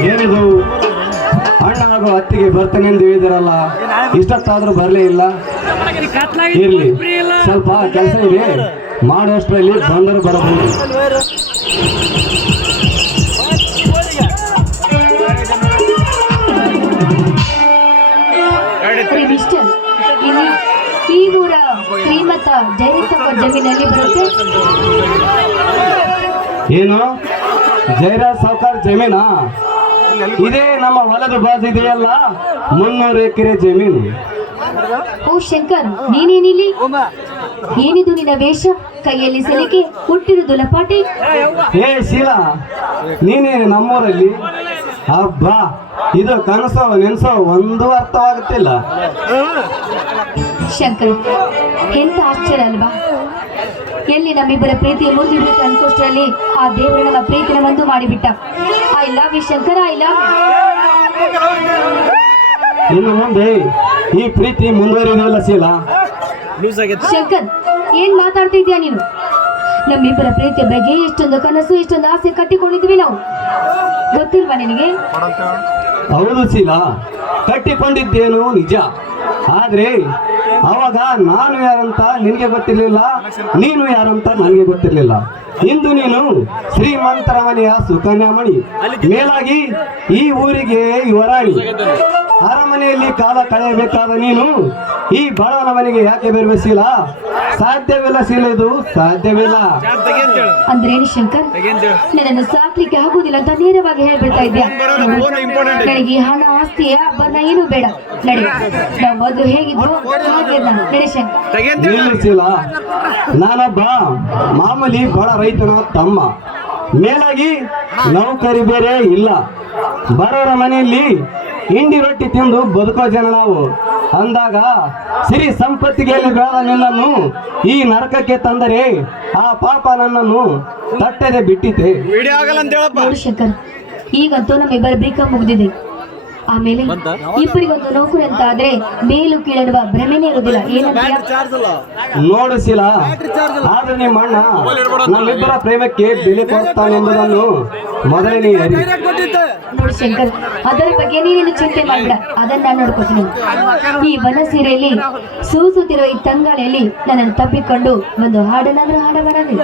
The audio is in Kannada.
ಏನಿದು? ಅಣ್ಣ ಹಾಗೂ ಅತ್ತಿಗೆ ಬರ್ತಾನೆ ಎಂದು ಹೇಳಿದಿರಲ್ಲ. ಇಷ್ಟತ್ತಾದ್ರೂ ಬರಲೇ ಇಲ್ಲ. ಇರ್ಲಿ. ಸ್ವಲ್ಪ ಕೆಲಸ ಇದೆ. ಮಾಡುವಷ್ಟರಲ್ಲಿ ಬಂದರು ಬರಬಹುದು. ಈ ಶ್ರೀಮತ ಶ್ರೀಮಂತ ಜೈರಸಪ್ಪ ಜಮೀನಲ್ಲಿ ಬರುತ್ತೆ. ಏನು? ಜೈರಾಜ್ ಸಾವುಕಾರ್ ಜಮೀನಾ? ಇದೇ ನಮ್ಮ ಹೊಲದ ಬಾಜು ಇದೆಯಲ್ಲ? ಮುನ್ನೂರು ಎಕರೆ ಜಮೀನು. ಓ ಶಂಕರ್ ನೀನೇನಿಲ್ಲಿ? ಏನಿದು ನಿನ್ನ ವೇಷ? ಕೈಯಲ್ಲಿ ಸಲಿಕೆ ಹುಟ್ಟಿರುದು ಲಪಾಟಿ ಏ ಶೀಲಾ ನೀನೇ ನಮ್ಮೂರಲ್ಲಿ? ಹಬ್ಬ ಇದು ಕನಸೋ ನೆನಸೋ ಒಂದು ಅರ್ಥವಾಗುತ್ತಿಲ್ಲ. ಶಂಕರ್ ಎಂತ ಆಶ್ಚರ್ಯ ಅಲ್ವಾ? ಎಲ್ಲಿ ನಮ್ಮಿಬ್ಬರ ಪ್ರೀತಿಯ ಬೇಕು ಅನ್ಕೋಷ್ಟರಲ್ಲಿ ಆ ದೇವರು ನಮ್ಮ ಪ್ರೀತಿನ ಒಂದು ಮಾಡಿಬಿಟ್ಟ. I love you Shankara I love ಇನ್ನು ಮುಂದೆ ಈ ಪ್ರೀತಿ ಮುಂದುವರಿಯೋದಿಲ್ಲ ಶೀಲಾ. ಶಂಕರ್ ಏನ್ ಮಾತಾಡ್ತಾ ಇದೀಯ ನೀನು? ನಮ್ಮಿಬ್ಬರ ಪ್ರೀತಿಯ ಬಗ್ಗೆ ಎಷ್ಟೊಂದು ಕನಸು ಎಷ್ಟೊಂದು ಆಸೆ ಕಟ್ಟಿಕೊಂಡಿದ್ವಿ ನಾವು. ಗೊತ್ತಿಲ್ವಾ ನಿನಗೆ? ಹೌದು ಶೀಲಾ ಕಟ್ಟಿಕೊಂಡಿದ್ದೇನು ನಿಜ. ಆದ್ರೆ ಅವಾಗ ನಾನು ಯಾರಂತ ನಿನಗೆ ಗೊತ್ತಿರ್ಲಿಲ್ಲ, ನೀನು ಯಾರಂತ ನನಗೆ ಗೊತ್ತಿರ್ಲಿಲ್ಲ. ಇಂದು ನೀನು ಶ್ರೀಮಂತರ ಮನೆಯ ಸುಕನ್ಯಾಮಣಿ. ಮೇಲಾಗಿ ಈ ಊರಿಗೆ ಯುವರಾಣಿ. ಅರಮನೆಯಲ್ಲಿ ಕಾಲ ಕಳೆಯಬೇಕಾದ ನೀನು? ಈ ಬಡ ಮನೆಗೆ ಯಾಕೆ ಬರಬೇಕಿಲ್ಲ ಸಾಧ್ಯವಿಲ್ಲ ಸೀಲದು ಸಾಧ್ಯವಿಲ್ಲ. ಅಂದ್ರೇನು ಶಂಕರ್? ನನ್ನನ್ನು ಸಾಕ್ಲಿಕ್ಕೆ ಆಗುದಿಲ್ಲ ಅಂತ ನೇರವಾಗಿ ಹೇಳ್ಬಿಡ್ತಾ ಇದ್ಯಾ ನನಗೆ ಹಣ ಆಸ್ತಿಯ ಬಣ್ಣ ಏನು ಬೇಡ. ನಡಿ. ನಾವು ಮೊದಲು ಹೇಗಿದ್ವು ಹಾಗೆ ನಾನು ನಡಿ ಶಂಕರ್. ನಿಲ್ಲಿಸಿಲ್ಲ ನಾನೊಬ್ಬ ಮಾಮೂಲಿ ಬಡ ರೈತನ ತಮ್ಮ. ಮೇಲಾಗಿ ನೌಕರಿ ಬೇರೆ ಇಲ್ಲ. ಬಡವರ ಮನೆಯಲ್ಲಿ ಹಿಂಡಿ ರೊಟ್ಟಿ ತಿಂದು ಬದುಕೋ ಜನ ನಾವು. ಅಂದಾಗ ಸಿರಿ ಸಂಪತ್ತಿಗೆ ಬೆಳೆದ ನಿನ್ನನ್ನು ಈ ನರಕಕ್ಕೆ ತಂದರೆ ಆ ಪಾಪ ನನ್ನನ್ನು ತಟ್ಟದೆ ಬಿಟ್ಟಿತೆ ಶಂಕರ್. ಈಗಂತೂ ನಮ್ಮಿಬ್ಬರ ಬ್ರೇಕಪ್ ಮುಗಿದಿದೆ. ಆಮೇಲೆ ಇಬ್ಬರಿಗೊಂದು ನೌಕರಿ ಅಂತ ಆದ್ರೆ ಮೇಲು ಕೀಳನ್ನುವ ಭ್ರಮೆನೇ ಇರುವುದಿಲ್ಲ ನೋಡಿಸಿಲ್ಲ ಆದ್ರೆ ನಿಮ್ಮ ಅಣ್ಣ ನಮ್ಮಿಬ್ಬರ ಪ್ರೇಮಕ್ಕೆ ಬೆಲೆ ಕೊಡ್ತಾನೆಂಬುದನ್ನು ಮೊದಲೇ ನೀ ನೋಡು ಶಂಕರ್ ಅದರ ಬಗ್ಗೆ ನೀನೇನು ಚಿಂತೆ ಮಾಡಬೇಡ. ಅದನ್ನ ನಾನು ನೋಡ್ಕೊತೀನಿ. ಈ ಬನ ಸೀರೆಯಲ್ಲಿ ಸೂಸುತ್ತಿರುವ ಈ ತಂಗಾಳಿಯಲ್ಲಿ ನನ್ನನ್ನು ತಪ್ಪಿಕೊಂಡು ಒಂದು ಹಾಡನಾದ್ರೂ ಹಾಡಬಾರದು